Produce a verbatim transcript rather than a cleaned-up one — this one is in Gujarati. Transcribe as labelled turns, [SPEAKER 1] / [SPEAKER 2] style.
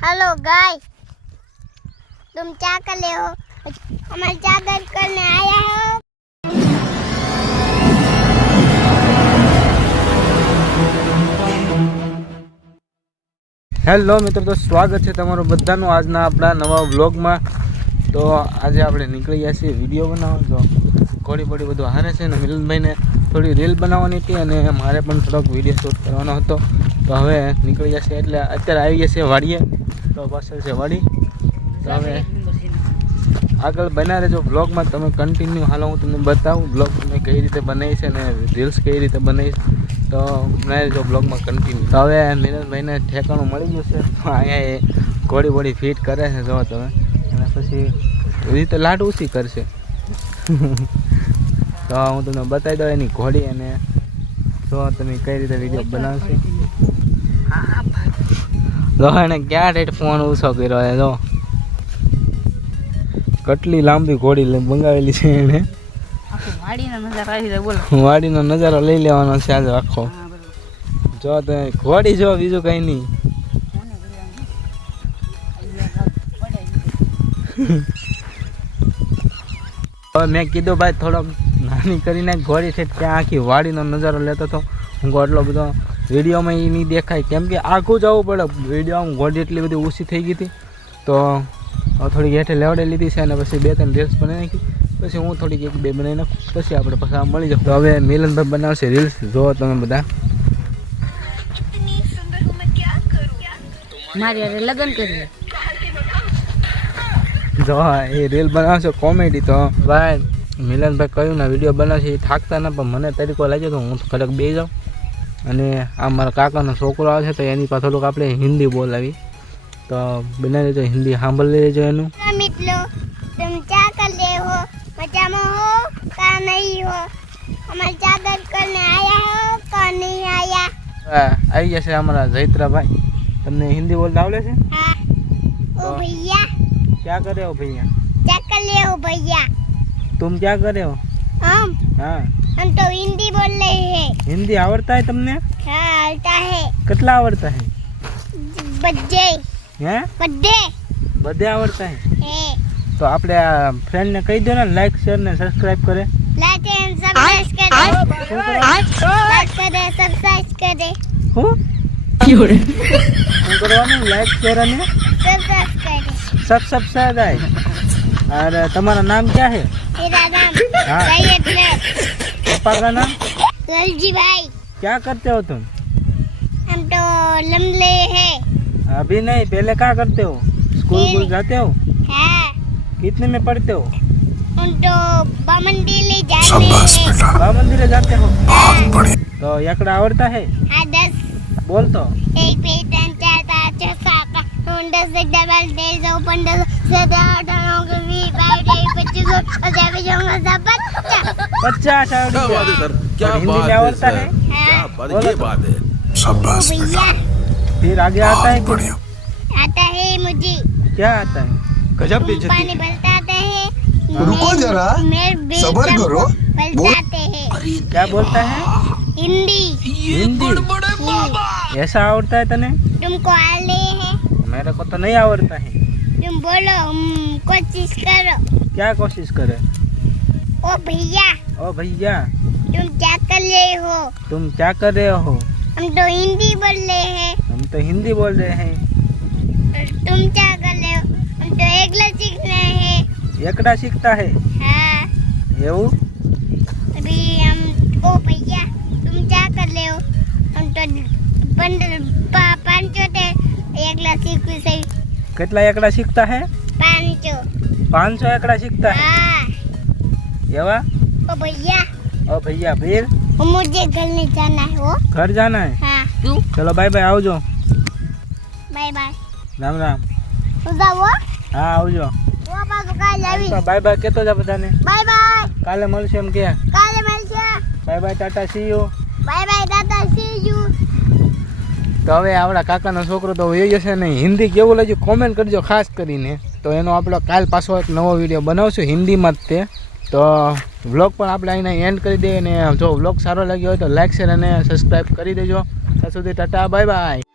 [SPEAKER 1] हेलो गाइस, तुम क्या कर रहे हो? हमारे चादर करने आया हो।
[SPEAKER 2] હેલો મિત્રો, તો સ્વાગત છે તમારું બધાનું આજના આપણા નવા વ્લોગમાં। તો આજે આપણે નીકળી ગયા છીએ વિડીયો બનાવવા। તો ઘોડી બોડી બધું હારે છે ને મિલનભાઈને થોડી રીલ બનાવવાની હતી અને મારે પણ થોડોક વિડીયો શૂટ કરવાનો હતો। તો હવે નીકળી ગયા છે એટલે અત્યારે આવી ગયા છે વાડીએ। તો પાછળ છે વાડી। તો હવે આગળ બના રહેજો વ્લોગમાં, તમે કન્ટિન્યુ હાલો, હું તમને બતાવું વ્લોગ તમે કઈ રીતે બનાવી છે અને રીલ્સ કઈ રીતે બનાવી છે। તો બનાવી રહેજો બ્લોગમાં કન્ટિન્યુ। તો હવે મિલનભાઈને ઠેકાણું મળી ગયું છે। તો અહીંયા એ ઘોડી બોડી ફિટ કરે છે જો તમે, અને પછી એવી રીતે લાડ ઓછી કરશે। તો હું તમને બતાવી દઉં એની ઘોડી, અને જો તમે કઈ રીતે વિડીયો બનાવશો। જો એને ક્યાં રેટ ફોન ઓછો કર્યો છે, જો કેટલી લાંબી ઘોડી મંગાવેલી છે એને। વાડીનો નજારો લઈ લેવાનો છે આજે આખો। જો તમે ઘોડી જો, બીજું કઈ નહીં। હવે મેં કીધું ભાઈ થોડોક નાની કરીને ઘોડી છે ત્યાં આખી વાડીનો નજારો લેતો હતો। હું એટલો બધો વિડીયોમાં એ નહીં દેખાય, કેમ કે આખું જવું પડે વિડીયોમાં। ઘોડી એટલી બધી ઓછી થઈ ગઈ હતી, તો થોડીક હેઠે લેવડે લીધી છે અને પછી બે ત્રણ રીલ્સ બનાવી નાખી। પછી હું થોડીક એક બે બનાવી નાખું, પછી આપણે પાછા મળી જાવ। તો હવે મિલનભાઈ બનાવશે રીલ્સ, જો તમે બધા
[SPEAKER 1] મારી અરે લગન કરી
[SPEAKER 2] જો એ રીલ બનાવશે કોમેડી। તો ભાઈ મિલનભાઈ કહ્યું ને વિડીયો બનાવશે એ થાકતા ના, પણ મને તરીકો લાગ્યો તો હું કડક બે જાઉં। અને આ મારા કાકાનો છોકરો આવે છે તો એની પાસે થોડુંક આપણે હિન્દી બોલાવી। તો બનાવી લેજો, હિન્દી સાંભળી લેજો એનું।
[SPEAKER 1] મિત્રો तुम क्या कर रहे हो? मजा में हो का नहीं हो? हमारे चादर करने आया हो का नहीं आया?
[SPEAKER 2] આવી જશે અમારા જૈત્રાભાઈ। તમને હિન્દી બોલતા આવડે છે?
[SPEAKER 1] हाँ। ओ भैया
[SPEAKER 2] क्या कर रहे हो भैया?
[SPEAKER 1] क्या कर रहे हो भैया?
[SPEAKER 2] तुम क्या कर रहे हो?
[SPEAKER 1] हम
[SPEAKER 2] हाँ,
[SPEAKER 1] हम तो हिंदी बोल रहे हैं।
[SPEAKER 2] हिंदी आवड़ता है તમને?
[SPEAKER 1] हाँ आता है।
[SPEAKER 2] કેટલા આવડતા है?
[SPEAKER 1] बड्डे
[SPEAKER 2] હે
[SPEAKER 1] बड्डे
[SPEAKER 2] બધે આવડતા है?
[SPEAKER 1] है।
[SPEAKER 2] તો આપણે આ ફ્રેન્ડને કહી દો ને લાઈક શેર ને સબસ્ક્રાઇબ કરે।
[SPEAKER 1] लाइक एंड सब्सक्राइब करे। लाइक करे सब्सक्राइब करे।
[SPEAKER 2] હું શું કરવાનું? લાઈક શેર અને
[SPEAKER 1] सब्सक्राइब करे।
[SPEAKER 2] सब सब्सक्राइब। और तुम्हारा नाम क्या है?
[SPEAKER 1] मेरा नाम
[SPEAKER 2] हाँ।
[SPEAKER 1] सैयद है।
[SPEAKER 2] पापा का नाम?
[SPEAKER 1] ललजी भाई।
[SPEAKER 2] क्या करते हो तुम?
[SPEAKER 1] हम तो लमले हैं।
[SPEAKER 2] अभी नहीं, पहले क्या करते हो? स्कूल स्कूल जाते हो?
[SPEAKER 1] हाँ।
[SPEAKER 2] कितने में पढ़ते हो?
[SPEAKER 1] हम तो बामंडीले जाते हैं।
[SPEAKER 2] बा मंदिर जाते हो? तो एकड़ा आवड़ता है?
[SPEAKER 1] हाँ दस।
[SPEAKER 2] बोल तो।
[SPEAKER 1] एक पे तीन चार पाँच छः सात आठ नौ दस एक डबल डेढ़ सौ पंद्रह सत्रह अठारह उन्नीस बीस बाईस तेईस पच्चीस पचास पचास पचास
[SPEAKER 2] पचास आवड़ी है।
[SPEAKER 3] सर क्या
[SPEAKER 2] हिंदी
[SPEAKER 3] बात
[SPEAKER 2] में
[SPEAKER 3] है
[SPEAKER 2] आवड़ता
[SPEAKER 3] सर,
[SPEAKER 2] है?
[SPEAKER 3] क्या बात
[SPEAKER 2] बोलो
[SPEAKER 3] ये
[SPEAKER 2] तो।
[SPEAKER 3] बात है।
[SPEAKER 1] ओ भैया
[SPEAKER 2] फिर आगे आता है कुछ?
[SPEAKER 1] आता है मुझे।
[SPEAKER 2] क्या आता है?
[SPEAKER 3] गजब
[SPEAKER 1] पानी बलताते हैं।
[SPEAKER 4] रुको जरा, सब्र करो।
[SPEAKER 1] बलताते हैं।
[SPEAKER 2] क्या बोलता है?
[SPEAKER 1] हिंदी।
[SPEAKER 2] हिंदी ऐसा आवड़ता है तने?
[SPEAKER 1] तुमको आ रहे हैं?
[SPEAKER 2] मेरे को तो नहीं आवड़ता है।
[SPEAKER 1] तुम बोलो, हम कोशिश करो।
[SPEAKER 2] क्या कोशिश करे?
[SPEAKER 1] ओ भैया
[SPEAKER 2] ओ भैया
[SPEAKER 1] तुम क्या कर रहे हो?
[SPEAKER 2] तुम क्या कर रहे हो?
[SPEAKER 1] हम तो हिंदी बोल रहे हैं।
[SPEAKER 2] हम तो हिंदी बोल रहे हैं।
[SPEAKER 1] तुम क्या कर रहे हो? हम तो एकला सीख रहे हैं।
[SPEAKER 2] एकड़ा सीखता है
[SPEAKER 1] हाँ।
[SPEAKER 2] એવું?
[SPEAKER 1] अभी हम ओ भैया तुम क्या कर रहे हो? हम तो पंद्रह पा- पाँच सौ थे एकला सीख से
[SPEAKER 2] કેટલા એકડા શીખતા है?
[SPEAKER 1] पाँच सौ।
[SPEAKER 2] पाँच सौ એકડા શીખતા है
[SPEAKER 1] हाँ।
[SPEAKER 2] એવા?
[SPEAKER 1] ओ भैया
[SPEAKER 2] ओ भैया फिर
[SPEAKER 1] वो मुझे घर नहीं जाना है। वो
[SPEAKER 2] घर जाना है?
[SPEAKER 1] हाँ। क्यों?
[SPEAKER 2] चलो बाय बाय, आवજો।
[SPEAKER 1] Bye bye.
[SPEAKER 2] રામ રામ।
[SPEAKER 1] उदा वो
[SPEAKER 2] હા આવજો।
[SPEAKER 1] वो पास का जावी।
[SPEAKER 2] બાય બાય કહેતો જા બધાને।
[SPEAKER 1] Bye bye.
[SPEAKER 2] કાલે મળશું એમ કે।
[SPEAKER 1] काले मिलશે।
[SPEAKER 2] Bye bye, tata, see you.
[SPEAKER 1] Bye bye दादा सी यू।
[SPEAKER 2] તો હવે આપણા કાકાનો છોકરો તો વયો જશે નહીં। હિન્દી કેવું લાગ્યું કોમેન્ટ કરજો ખાસ કરીને। તો એનો આપણો કાલ પાછો એક નવો વિડીયો બનાવશું હિન્દીમાં જ તે। તો વ્લોગ પણ આપણે અહીંના એન્ડ કરી દઈએ, અને જો વ્લોગ સારો લાગ્યો હોય તો લાઈક શેર અને સબસ્ક્રાઈબ કરી દેજો। ત્યાં સુધી ટાટા, બાય બાય।